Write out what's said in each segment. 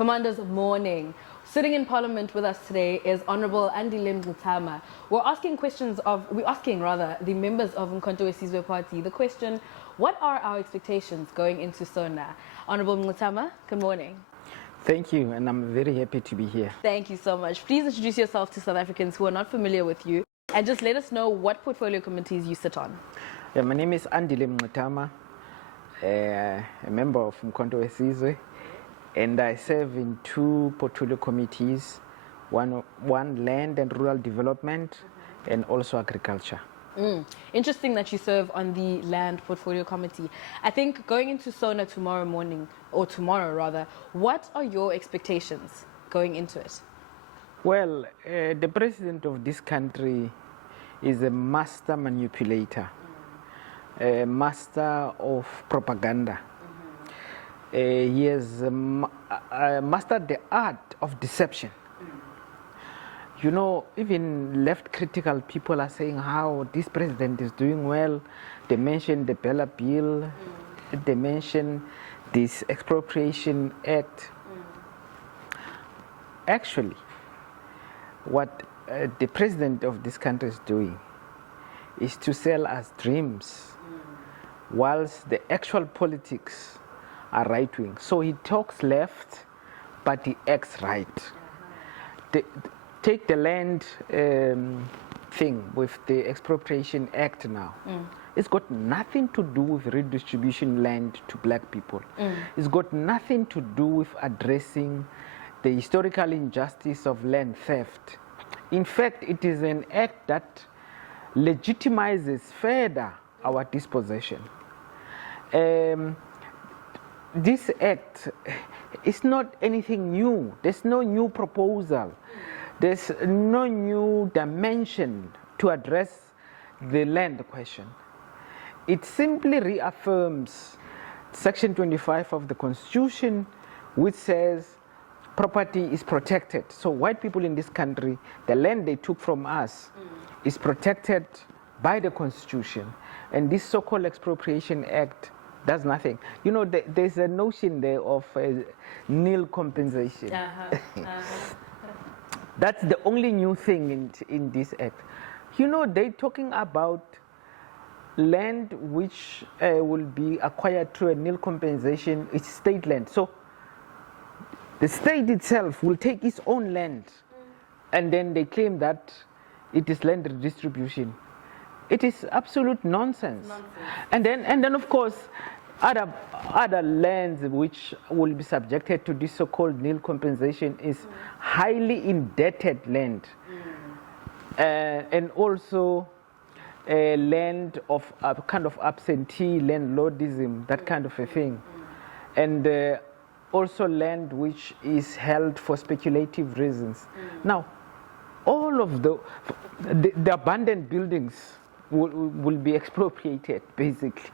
Commanders, morning. Sitting in Parliament with us today is Honourable Mngxitama. We're asking the members of Mngxitama Party the question, what are our expectations going into SONA? Honourable Mngxitama, good morning. Thank you, and I'm very happy to be here. Thank you so much. Please introduce yourself to South Africans who are not familiar with you, and just let us know what portfolio committees you sit on. Yeah, my name is Mngxitama, a member of Mngxitama, and I serve in two portfolio committees, one land and rural development, and also agriculture. Interesting that you serve on the land portfolio committee. I think going into SONA tomorrow morning, or tomorrow rather, what are your expectations going into it? Well, the president of this country is a master manipulator, a master of propaganda. He has mastered the art of deception. You know, even left critical people are saying how this president is doing well. They mention the Bella Bill, they mention this expropriation act. Actually, what the president of this country is doing is to sell us dreams, whilst the actual politics are right-wing. So he talks left, but he acts right. Take the land thing with the Expropriation Act now. It's got nothing to do with redistribution land to black people. It's got nothing to do with addressing the historical injustice of land theft. In fact, it is an act that legitimizes further our dispossession. This act is not anything new. There's no new proposal. There's no new dimension to address the land question. It simply reaffirms Section 25 of the Constitution, which says property is protected. So white people in this country, the land they took from us is protected by the Constitution. And this so-called Expropriation Act does nothing. You know, there's a notion there of nil compensation. That's the only new thing in this act. You know, they're talking about land which will be acquired through a nil compensation. It's state land. So the state itself will take its own land, and then they claim that it is land redistribution. It is absolute nonsense. And then of course, other lands which will be subjected to this so-called nil compensation is highly indebted land, and also land of a kind of absentee landlordism, that kind of a thing, and also land which is held for speculative reasons. Now, all of the abandoned buildings will be expropriated, basically.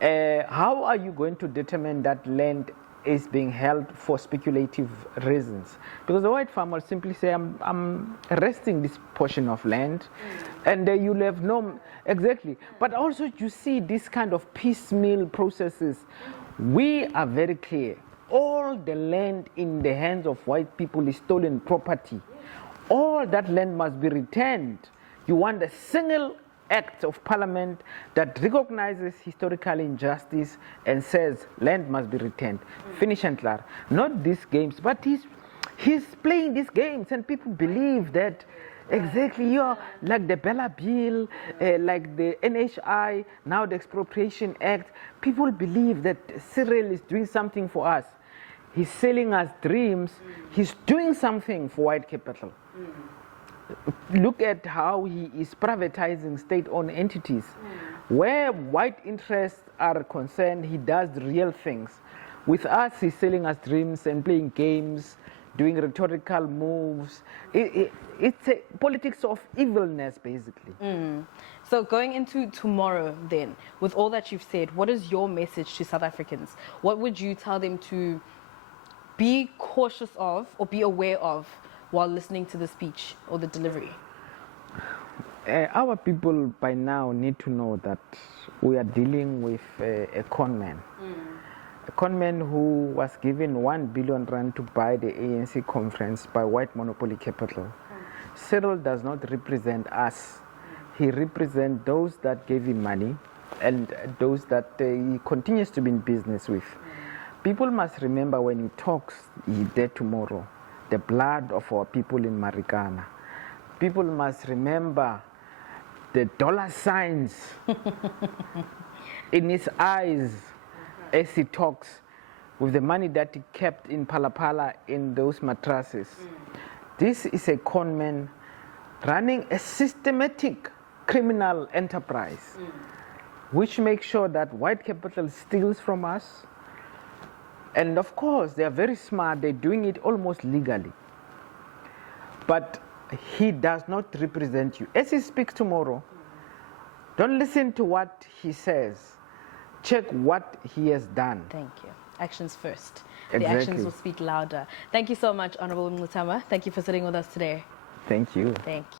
How are you going to determine that land is being held for speculative reasons? Because the white farmer will simply say, I'm arresting this portion of land, and you'll have no, exactly. But also you see this kind of piecemeal processes. We are very clear. All the land in the hands of white people is stolen property. All that land must be returned. You want a single act of parliament that recognizes historical injustice and says land must be returned. Finish and clear. Not these games, but he's playing these games, and people believe that exactly, you're like the Bella Bill, like the NHI, now the Expropriation Act. People believe that Cyril is doing something for us. He's selling us dreams. He's doing something for white capital. Look at how he is privatizing state-owned entities. Where white interests are concerned, he does real things. With us, he's selling us dreams and playing games, doing rhetorical moves. It's a politics of evilness, basically. So going into tomorrow then, with all that you've said, what is your message to South Africans? What would you tell them to be cautious of or be aware of while listening to the speech or the delivery? Our people by now need to know that we are dealing with a con man. a conman who was given 1 billion rand to buy the ANC conference by white monopoly capital. Cyril does not represent us. He represents those that gave him money and those that he continues to be in business with. People must remember when he talks, he's dead tomorrow. The blood of our people in Marikana. People must remember the dollar signs in his eyes as he talks with the money that he kept in Palapala in those mattresses. This is a conman running a systematic criminal enterprise which makes sure that white capital steals from us. And of course, they are very smart. They're doing it almost legally. But he does not represent you. As he speaks tomorrow, don't listen to what he says. Check what he has done. Thank you. Actions first. Exactly. The actions will speak louder. Thank you so much, Honorable Mngxitama. Thank you for sitting with us today. Thank you. Thank you.